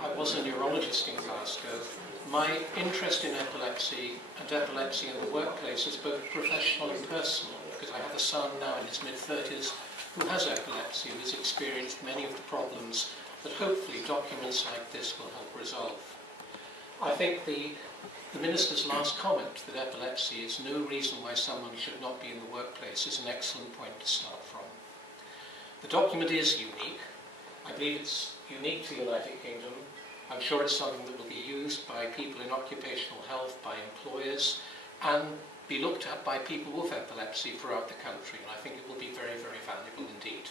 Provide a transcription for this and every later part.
I was a neurologist in Glasgow. My interest in epilepsy and epilepsy in the workplace is both professional and personal, because I have a son now in his mid-30s who has epilepsy, who has experienced many of the problems that hopefully documents like this will help resolve. I think the Minister's last comment that epilepsy is no reason why someone should not be in the workplace is an excellent point to start from. The document is unique. I believe it's unique to the United Kingdom. I'm sure it's something that will be used by people in occupational health, by employers, and be looked at by people with epilepsy throughout the country, and I think it will be very, very valuable indeed.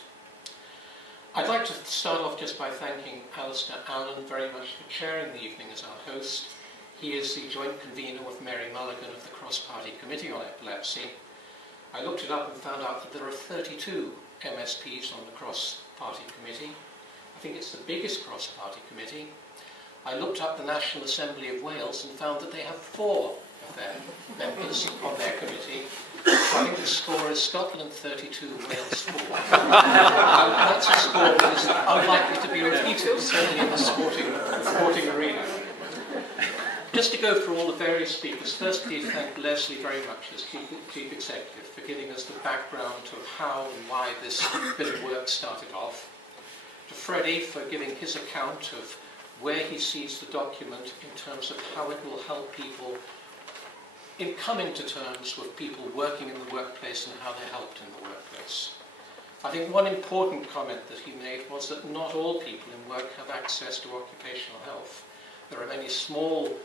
I'd like to start off just by thanking Alistair Allen very much for chairing the evening as our host. He is the joint convener with Mary Mulligan of the Cross-Party Committee on Epilepsy. I looked it up and found out that there are 32 MSPs on the Cross-Party Committee. I think it's the biggest cross-party committee. I looked up the National Assembly of Wales and found that they have 4 of their members on their committee. I think the score is Scotland 32, Wales 4. That's a score that is unlikely to be repeated, certainly in the sporting arena. Just to go through all the various speakers, firstly to thank Leslie very much as Chief Executive for giving us the background of how and why this bit of work started off. To Freddie for giving his account of where he sees the document in terms of how it will help people in coming to terms with people working in the workplace and how they're helped in the workplace. I think one important comment that he made was that not all people in work have access to occupational health. There are many small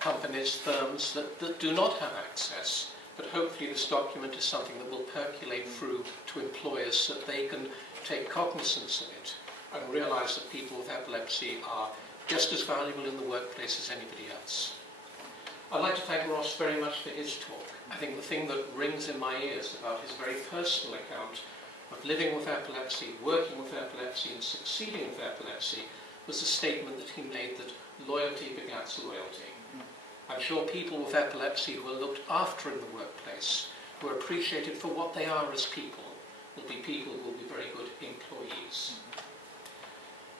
companies, firms that do not have access, but hopefully this document is something that will percolate through to employers so that they can take cognizance of it and realise that people with epilepsy are just as valuable in the workplace as anybody else. I'd like to thank Ross very much for his talk. I think the thing that rings in my ears about his very personal account of living with epilepsy, working with epilepsy and succeeding with epilepsy was the statement that he made that loyalty begets loyalty. I'm sure people with epilepsy who are looked after in the workplace, who are appreciated for what they are as people, will be people who will be very good employees.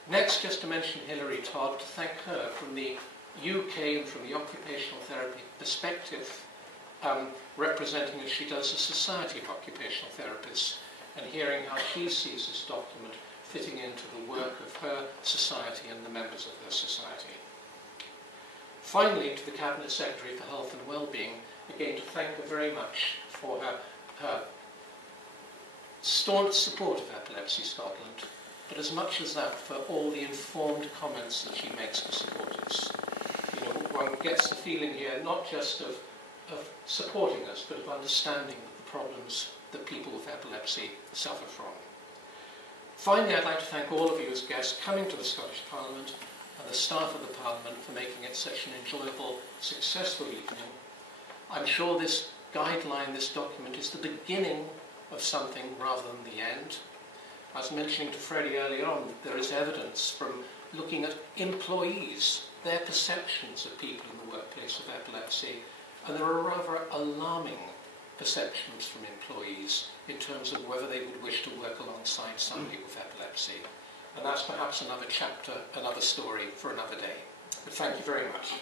Next, just to mention Hilary Todd, to thank her from the UK and from the occupational therapy perspective, representing as she does a society of occupational therapists, and hearing how she sees this document fitting into the work of her society and the members of her society. Finally, to the Cabinet Secretary for Health and Wellbeing, again to thank her very much for her staunch support of Epilepsy Scotland, but as much as that, for all the informed comments that she makes to supporters. You know, one gets the feeling here not just of supporting us, but of understanding the problems that people with epilepsy suffer from. Finally, I'd like to thank all of you as guests coming to the Scottish Parliament and the staff of the Parliament for making it such an enjoyable, successful evening. I'm sure this guideline, this document, is the beginning of something rather than the end. I was mentioning to Freddie earlier on that there is evidence from looking at employees, their perceptions of people in the workplace with epilepsy, and there are rather alarming perceptions from employees in terms of whether they would wish to work alongside somebody with epilepsy. And that's perhaps another chapter, another story for another day. But thank you very much.